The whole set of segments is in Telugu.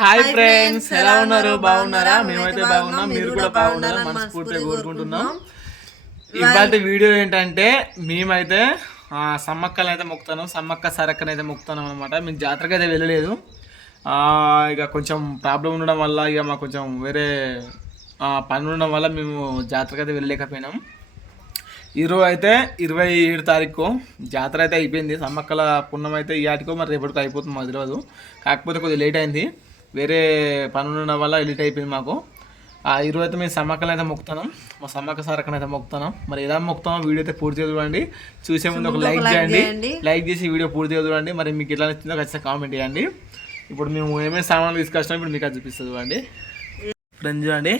హాయ్ ఫ్రెండ్స్ ఎలా ఉన్నారు? బాగున్నారా? మేమైతే బాగున్నాం. మీరు కూడా బాగున్నారా మనస్ఫూర్తిగా కోరుకుంటున్నాం. ఇవాళ వీడియో ఏంటంటే మేమైతే ఆ, సమ్మక్కలు అయితే మొక్కుతాను. సమ్మక్క సరక్కని అయితే మొక్కుతాను అనమాట మేము జాతరకి అయితే వెళ్ళలేదు. ఇక కొంచెం ప్రాబ్లం ఉండడం వల్ల ఇక మాకు కొంచెం వేరే పని ఉండడం వల్ల మేము జాతరకి అయితే వెళ్ళలేకపోయినాం. ఈరోజు అయితే ఇరవై ఏడు తారీఖు. జాతర అయితే అయిపోయింది. సమ్మక్కల పుణ్యం అయితే ఇయాటికో మరి రేపటికో అయిపోతుంది మాకు తెలియదు కాకపోతే కొద్దిగా లేట్ అయింది. వేరే పని ఉండడం వల్ల లేట్ అయిపోయింది మాకు. ఆ ఈరోజు అయితే మేము సమ్మక్కలు అయితే మొక్కుతున్నాం. మా సమ్మక్క సారక్కన అయితే మొక్కుతున్నాం. మరి ఎలా మొక్కుతామో వీడియో అయితే పూర్తిగా చూడండి. చూసే ముందు ఒక లైక్ చేయండి. లైక్ చేసి వీడియో పూర్తిగా చూడండి. మరి మీకు ఎలా నచ్చిందో ఖచ్చితంగా కామెంట్ చేయండి. ఇప్పుడు మేము ఏమేమి సామాన్లు తీసుకొచ్చినా ఇప్పుడు మీకు అది చూపిస్తుంది చూడండి. ఫ్రెండ్స్ చూడండి.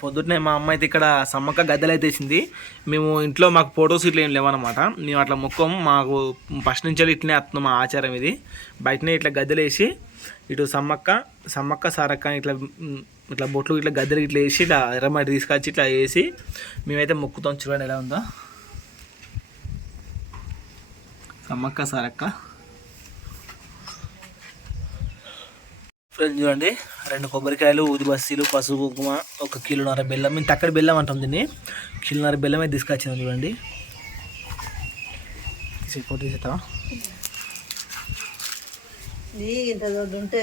పొద్దున్నే మా అమ్మ అయితే ఇక్కడ సమ్మక్క గద్దెలు అయితే వేసింది. మేము ఇంట్లో మాకు ఫోటోస్ ఇట్లా ఏం లేవన్నమాట. మేము అట్లా మొక్కం మాకు ఫస్ట్ నుంచి ఇట్లనే వస్తున్నాం మా ఆచారం ఇది. బయటనే ఇట్లా గద్దెలు వేసి ఇటు సమ్మక్క సమ్మక్క సారక్క ఇట్లా ఇట్లా బొట్లు ఇట్లా గద్దెలు ఇట్లా వేసి ఇట్లా ఎర్రమట్టి తీసుకొచ్చి ఇట్లా వేసి మేమైతే మొక్కుతాం చూడండి ఎలా ఉందో. సమ్మక్క సారక్క. ఫ్రెండ్స్ చూడండి రెండు కొబ్బరికాయలు ఊది బస్తీలు పసుపు కుంకుమ ఒక కిలోన్నర బెల్లం. మేము తక్కడ బెల్లం అంటాం దీన్ని. కిలోన్నర బెల్లం అయితే తీసుకొచ్చింది చూడండి. తీసి ఫోటో తీసేస్తావా ఇంత దొడ్డు ఉంటే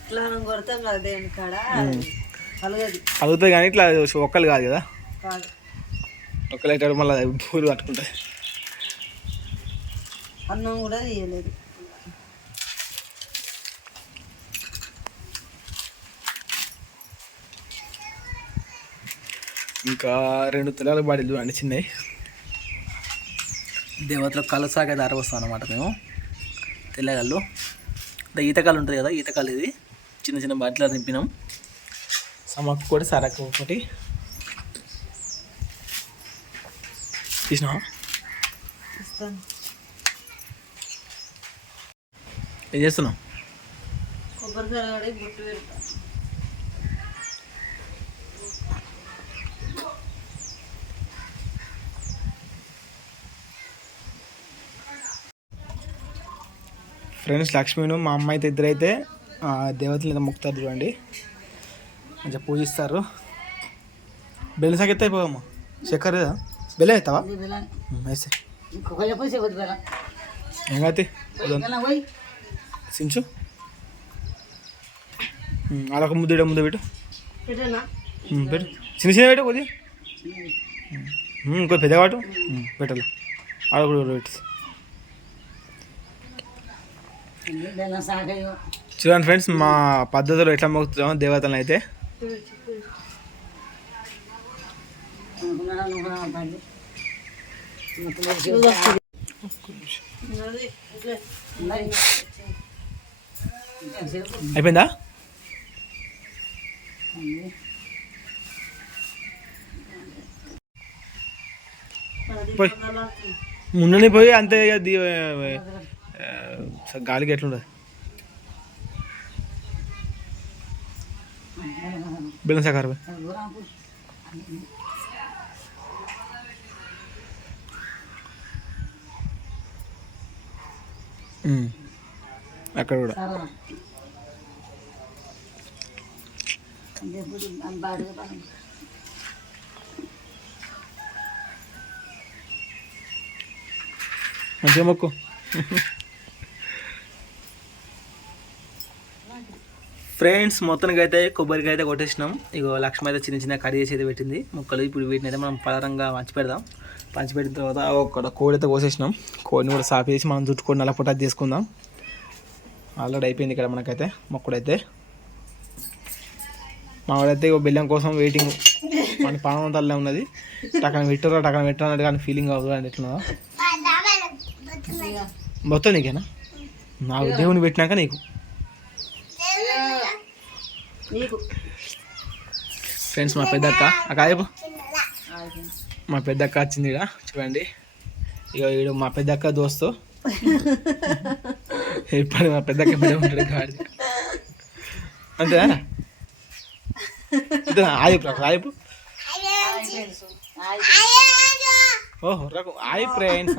ఇట్లా మనం కొడతాం కదా దేవుని కాడ? కలగదు అవుతుంది కానీ ఇట్లా ఒక్కలు కాదు కదా? కాదు. ఒక్కలు అయితే మళ్ళీ పూలు పట్టుకుంటాయి అన్నం కూడా తీయలేదు. ఇంకా రెండు తులాల బాడీలు చూడండి చిన్నవి దేవతలో కలసాగా దారవస్తాం అనమాట మేము. తెల్లగల్లు. అంటే ఈతకాలు ఉంటుంది కదా ఈతకాలు ఇది. చిన్న చిన్న బాటిలో నింపినాం సమక్కు కూడా సరకు ఒకటి. తీసినావా? ఏం చేస్తున్నావు? కొబ్బరికాయ ఫ్రెండ్స్ లక్ష్మీను మా అమ్మ అయితే ఇద్దరైతే దేవతలు అయితే మొక్కుతారు చూడండి. మంచిగా పూజిస్తారు. బెల్లి సాకెత్తే అయిపోవమ్మా చక్కెర బెల్ల అవుతావా వేసే. ఏం కాదు బెల్లం పోయి. సించు. అలా ముద్దు ఈడ ముద్దు పెట్టు. పెట్టు. చిన్న చిన్న పెట్టు కొద్దిగా. ఇంకో పెద్ద వాటు పెట్టాలి. ఆడ కూడా పెట్టు బెల్లం సాగయ్యో చూడండి ఫ్రెండ్స్ మా పద్ధతిలో ఎట్లా మొక్కుతామో దేవతలను అయితే. అయిపోయిందా? పోయి. ముందుని పోయి అంతే ఇక దీ- గాలికి ఎట్లుండదు బెల్లం సకారు అక్కడ కూడా. మంచిగా మొక్కు. ఫ్రెండ్స్ మొత్తానికి అయితే కొబ్బరికాయ అయితే కొట్టేసినాం. ఇగో లక్ష్మి అయితే చిన్న చిన్న కడి చేసి అయితే పెట్టింది. ముక్కలు ఇప్పుడు వీటిని అయితే మనం పలరంగా పంచి పెడదాం. పంచి పెట్టిన తర్వాత ఒక కోడి అయితే కోసేసినాం. కోడిని కూడా సాఫ్ చేసి మనం చుట్టుకొని నల్ల పొటాది చేసుకుందాం ఆల్రెడీ అయిపోయింది ఇక్కడ మనకైతే మొక్కుడైతే. మావాడైతే ఇగో బెల్లం కోసం వెయిటింగ్ మన పానం తల్లే ఉన్నది. టక్కన పెట్టరా టక్కన పెట్టరా అన్నట్టు కానీ ఫీలింగ్ అవ్వదు అని ఎట్లున్నదా మొత్తం నీకేనా? నాకు దేవుని పెట్టినాక నీకు. నీకు. ఫ్రెండ్స్ మా పెద్దక్క. అక్క మా పెద్దక్క వచ్చింది ఇక్కడ చూడండి. ఇక వీడు మా పెద్దక్క దోస్తు. ఇప్పుడు మా పెద్దక్క బిడ్డ ఉంటాడు గాడి. అంతేనా? ఆయపు ఓహో రకు ఆయి ఫ్రెండ్స్.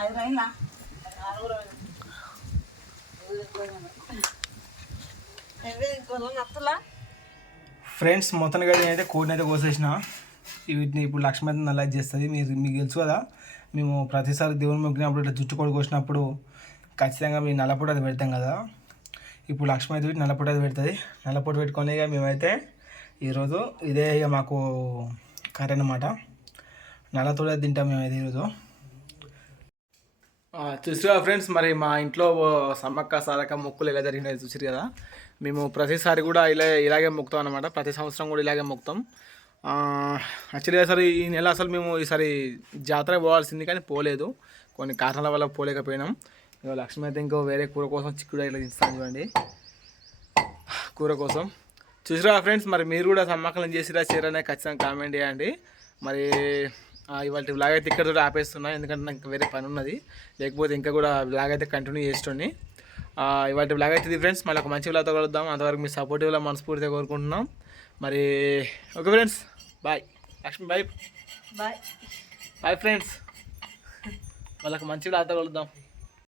అది రైలా ఫ్రెండ్స్ మొత్తంగా అయితే నేనైతే కోడిని అయితే కోసేసిన. వీటిని ఇప్పుడు లక్ష్మీ అయితే నల్ల చేస్తుంది. మీరు మీకు తెలుసు కదా మేము ప్రతిసారి దేవుని మొక్కినప్పుడు ఇట్లా జుట్టు కొడు కోసినప్పుడు ఖచ్చితంగా మేము నల్లపొడి అది పెడతాం కదా. ఇప్పుడు లక్ష్మీ అయితే వీటి నల్లపొడి అది పెడుతుంది. నల్లపొడి పెట్టుకొని ఇక మేమైతే ఈరోజు ఇదే ఇక మాకు కర్రీ అనమాట నల్లతోడే తింటాం మేమైతే ఈరోజు. చూసిరా ఫ్రెండ్స్ మరి మా ఇంట్లో సమ్మక్క సారక్క మొక్కులు ఎలా జరిగినాయి చూసిరు కదా. మేము ప్రతిసారి కూడా ఇలా ఇలాగే మొక్కుతాం అనమాట ప్రతి సంవత్సరం కూడా ఇలాగే మొక్కుతాం. యాక్చువల్గా అసలు ఈ నెల అసలు మేము ఈసారి జాతర పోవాల్సింది కానీ పోలేదు. కొన్ని కారణాల వల్ల పోలేకపోయినాం. ఇక లక్ష్మి అయితే ఇంకో వేరే కూర కోసం చిక్కుడు ఇట్లా తీస్తాను చూడండి. కూర కోసం. చూసిరా ఫ్రెండ్స్ మరి మీరు కూడా సమ్మకలం చేసిరా చేరనే ఖచ్చితంగా కామెంట్ చేయండి. మరి ఇవాళ బ్లాగ్ అయితే ఇక్కడ కూడా ఆపేస్తున్నా ఎందుకంటే నాకు వేరే పని ఉన్నది. లేకపోతే ఇంకా కూడా బ్లాగ్ అయితే కంటిన్యూ చేస్తుండే ఇవాళ బ్లాగ్ అయితే ఫ్రెండ్స్ మళ్ళీ ఒక మంచి బ్లాగ్తో కలుద్దాం. అంతవరకు మీ సపోర్టివ్లో మనస్ఫూర్తిగా కోరుకుంటున్నాం. మరి okay friends bye Lakshmi bye bye bye friends వాళ్ళకి మంచి బ్లాగ్తో కలుద్దాం.